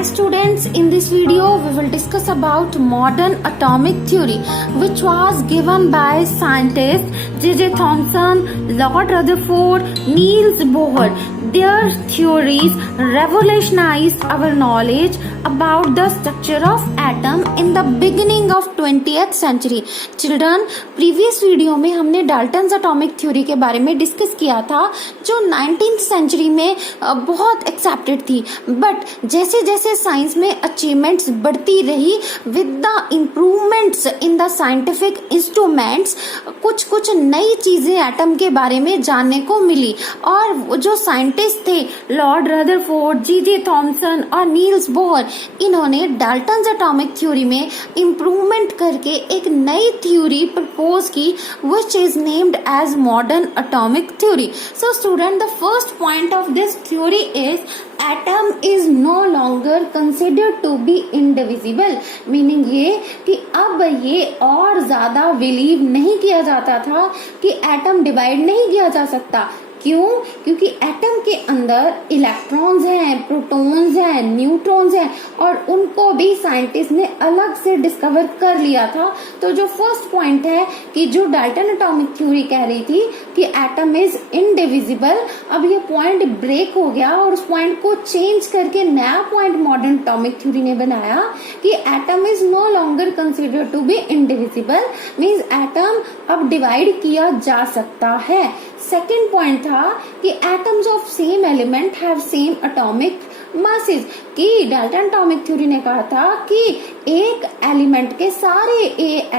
Hi students, in this video we will discuss about modern atomic theory which was given by scientists J.J. Thomson, Lord Rutherford, Niels Bohr. Their theories revolutionized our knowledge about the structure of atom in the beginning of 20th century. Children, previous video में हमने Dalton's atomic theory के बारे में discuss किया था जो 19th century में बहुत एक्सेप्टेड थी, बट जैसे जैसे साइंस में अचीवमेंट्स बढ़ती रही with the improvements in the scientific instruments कुछ नई चीजें एटम के बारे में जानने को मिली और जो साइंटिस्ट थे लॉर्ड रदरफोर्ड, J.J. थॉमसन और नील्स बोहर, इन्होंने डाल्टन्स एटॉमिक थ्योरी में इम्प्रूवमेंट करके एक नई थ्योरी प्रपोज की which is named as modern atomic theory. So student, the first point of this theory is atom is no longer considered to be indivisible. Meaning ये कि अब ये और ज्यादा बिलीव नहीं किया जाता था कि एटम डिवाइड नहीं किया जा सकता. क्यों? क्योंकि एटम के अंदर इलेक्ट्रॉन्स हैं, प्रोटॉन्स हैं, न्यूट्रॉन्स हैं और उनको भी साइंटिस्ट ने अलग से डिस्कवर कर लिया था. तो जो फर्स्ट पॉइंट है कि जो डाल्टन एटॉमिक थ्योरी कह रही थी कि एटम इज इनडिविजिबल, अब ये पॉइंट ब्रेक हो गया और उस पॉइंट को चेंज करके नया पॉइंट मॉडर्न एटॉमिक थ्योरी ने बनाया कि atom is no longer considered to be indivisible, means atom अब डिवाइड किया जा सकता है. सेकेंड पॉइंट था कि atoms of same element have same atomic masses, कि डाल्टन एटॉमिक थ्योरी ने कहा था कि एक एलिमेंट के सारे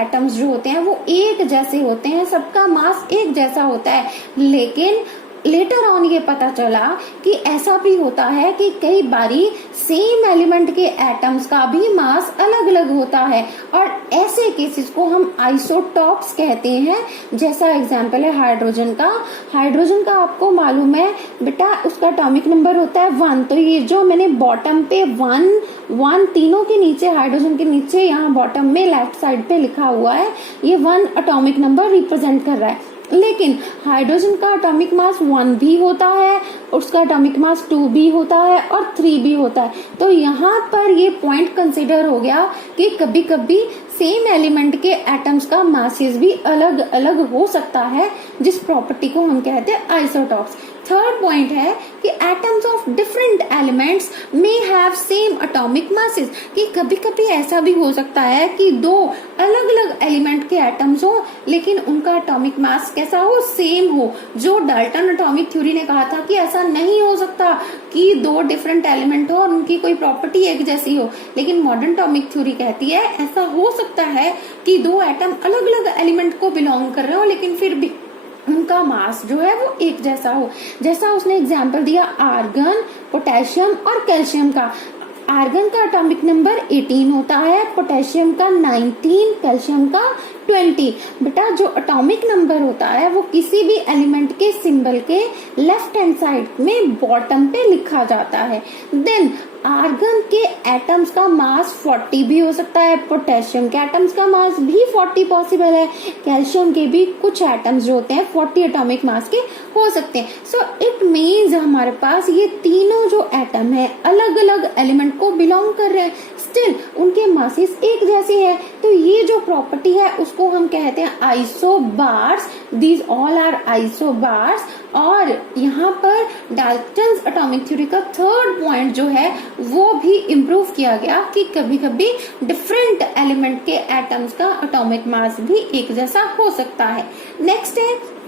एटम्स जो होते हैं वो एक जैसे होते हैं, सबका मास एक जैसा होता है. लेकिन लेटर ऑन ये पता चला कि ऐसा भी होता है कि कई बारी सेम एलिमेंट के एटम्स का भी मास अलग अलग होता है और ऐसे केसेस को हम आइसोटॉप्स कहते हैं. जैसा एग्जांपल है हाइड्रोजन का. हाइड्रोजन का आपको मालूम है बेटा, उसका एटॉमिक नंबर होता है 1. तो ये जो मैंने बॉटम पे 1 तीनों के नीचे, हाइड्रोजन के नीचे यहाँ बॉटम में लेफ्ट साइड पे लिखा हुआ है, ये 1 एटॉमिक नंबर रिप्रेजेंट कर रहा है. लेकिन हाइड्रोजन का एटॉमिक मास 1 भी होता है, उसका एटॉमिक मास 2 भी होता है और 3 भी होता है. तो यहाँ पर ये पॉइंट कंसिडर हो गया कि कभी कभी सेम एलिमेंट के एटम्स का मासेस भी अलग अलग हो सकता है, जिस प्रॉपर्टी को हम कहते हैं आइसोटॉप्स. थर्ड पॉइंट है कि atoms of different elements may have same atomic masses, कि कभी कभी ऐसा भी हो सकता है कि दो अलग अलग एलिमेंट के एटम्स हो लेकिन उनका एटॉमिक मास कैसा हो, सेम हो. जो डाल्टन एटॉमिक थ्योरी ने कहा था कि ऐसा नहीं हो सकता कि दो डिफरेंट एलिमेंट हो और उनकी कोई प्रॉपर्टी एक जैसी हो, लेकिन मॉडर्न एटॉमिक थ्योरी कहती है ऐसा हो सकता है कि दो एटम अलग अलग एलिमेंट को बिलोंग कर रहे हो लेकिन फिर भी उनका मास जो है वो एक जैसा हो. जैसा उसने एग्जाम्पल दिया आर्गन, पोटेशियम और कैल्शियम का. आर्गन का एटॉमिक नंबर 18 होता है, पोटेशियम का 19, कैल्शियम का 20. बेटा जो एटॉमिक नंबर होता है वो किसी भी एलिमेंट के सिंबल के लेफ्ट हैंड साइड में बॉटम पे लिखा जाता है. देन आर्गन के एटम्स का मास 40 भी हो सकता है, पोटेशियम के एटम्स का मास भी 40 पॉसिबल है, कैल्शियम के भी कुछ एटम्स जो होते हैं 40 एटॉमिक मास के हो सकते हैं. सो इट मीन्स हमारे पास ये तीनों जो एटम है अलग अलग एलिमेंट को बिलोंग कर रहे हैं, स्टिल उनके मासेस एक जैसे हैं. तो ये जो प्रॉपर्टी है उसको हम कहते हैं isobars. These all are isobars. और यहाँ पर डाल्टन्स एटॉमिक थ्योरी का थर्ड पॉइंट जो है वो भी इम्प्रूव किया गया कि कभी कभी डिफरेंट एलिमेंट के एटम्स का एटॉमिक मास भी एक जैसा हो सकता है. नेक्स्ट है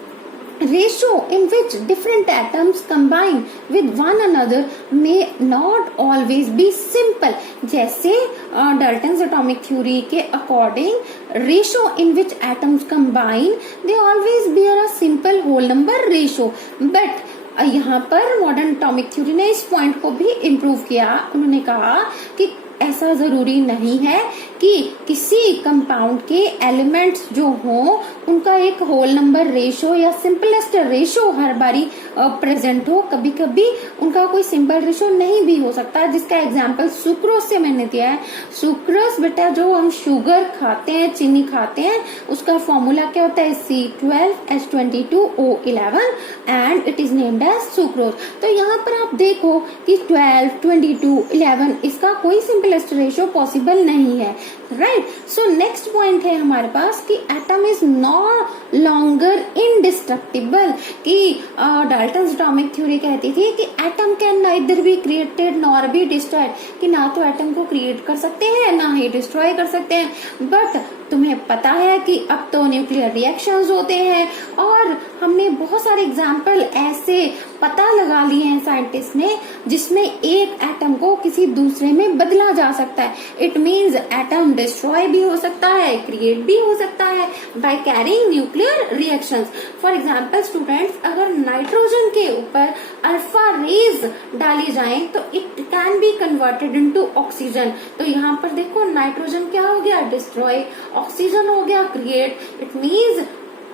ratio in which different atoms combine with one another may not always be simple. जैसे डाल्टन्स एटॉमिक थ्योरी के according ratio in which atoms combine they always bear a simple whole number ratio, but यहाँ पर modern atomic theory ने इस point को भी improve किया. उन्होंने कहा कि ऐसा जरूरी नहीं है कि किसी कंपाउंड के एलिमेंट्स जो हों उनका एक होल नंबर रेशो या सिंपलेस्ट रेशो हर बारी प्रेजेंट हो। कभी कभी उनका कोई सिंपल रेशो नहीं भी हो सकता, जिसका एग्जांपल सुक्रोज से मैंने दिया है। सुक्रोज बेटा जो हम शुगर खाते हैं, चीनी खाते हैं, उसका फॉर्मूला क्या होता है C12H22O11 and it is named as sucrose. तो यहाँ पर आप देखो कि 12, 22, 11 इसका कोई सिंपलेस्ट रेशो पॉसिबल नहीं है, राइट। सो नेक्स्ट पॉइंट है हमारे पास कि atom is not longer indestructible, कि डाल्टन्स एटॉमिक थ्योरी कहती थी कि atom can neither be created nor be destroyed, कि ना तो एटम को क्रिएट कर सकते हैं ना ही डिस्ट्रॉय कर सकते हैं। बट तुम्हें पता है कि अब तो न्यूक्लियर रिएक्शंस होते हैं और हमने बहुत सारे एग्जाम्पल ऐसे पता लगा लिए हैं साइंटिस्ट ने जिसमें एक एटम को किसी दूसरे में बदला जा सकता है। इट मीन्स एटम डिस्ट्रॉय भी हो सकता है, क्रिएट भी हो सकता है by carrying nuclear reactions. For example students, अगर नाइट्रोजन के ऊपर अल्फा रेज डाली जाए तो it can be converted into oxygen. तो यहाँ पर देखो नाइट्रोजन क्या हो गया, डिस्ट्रॉय, ऑक्सीजन हो गया क्रिएट। इट मीन्स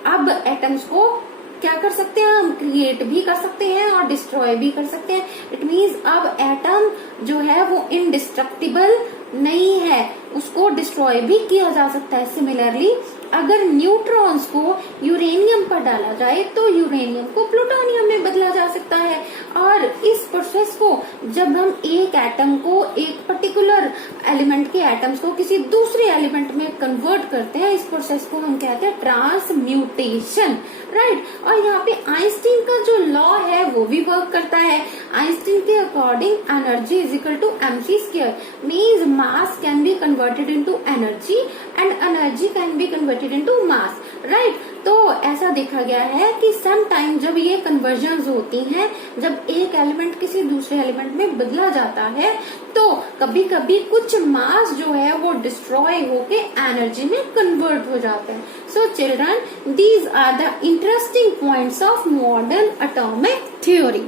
अब एटम्स को क्या कर सकते हैं हम, क्रिएट भी कर सकते हैं और डिस्ट्रॉय भी कर सकते हैं। इट मीन्स अब एटम जो है वो इनडिस्ट्रक्टिबल नहीं है, उसको डिस्ट्रॉय भी किया जा सकता है। सिमिलरली अगर न्यूट्रॉन्स को यूरेनियम पर डाला जाए तो यूरेनियम को प्लूटोनियम में बदला जा सकता है। और इस प्रोसेस को जब हम एक एटम को, एक पर्टिकुलर एलिमेंट के एटम्स को किसी दूसरे एलिमेंट में कन्वर्ट करते हैं, इस प्रोसेस को हम कहते हैं ट्रांसम्यूटेशन, राइट। और यहाँ पे आइंस्टीन का जो लॉ है वो भी वर्क करता है। आइंस्टीन के according energy is equal to mc², means mass can be converted into energy and energy can be converted into mass, right. तो ऐसा देखा गया है कि सम टाइम जब ये कन्वर्जन होती हैं, जब एक एलिमेंट किसी दूसरे एलिमेंट में बदला जाता है, तो कभी कभी कुछ मास जो है वो डिस्ट्रॉय होके एनर्जी में कन्वर्ट हो जाते हैं। So children, these are the interesting points of modern atomic theory.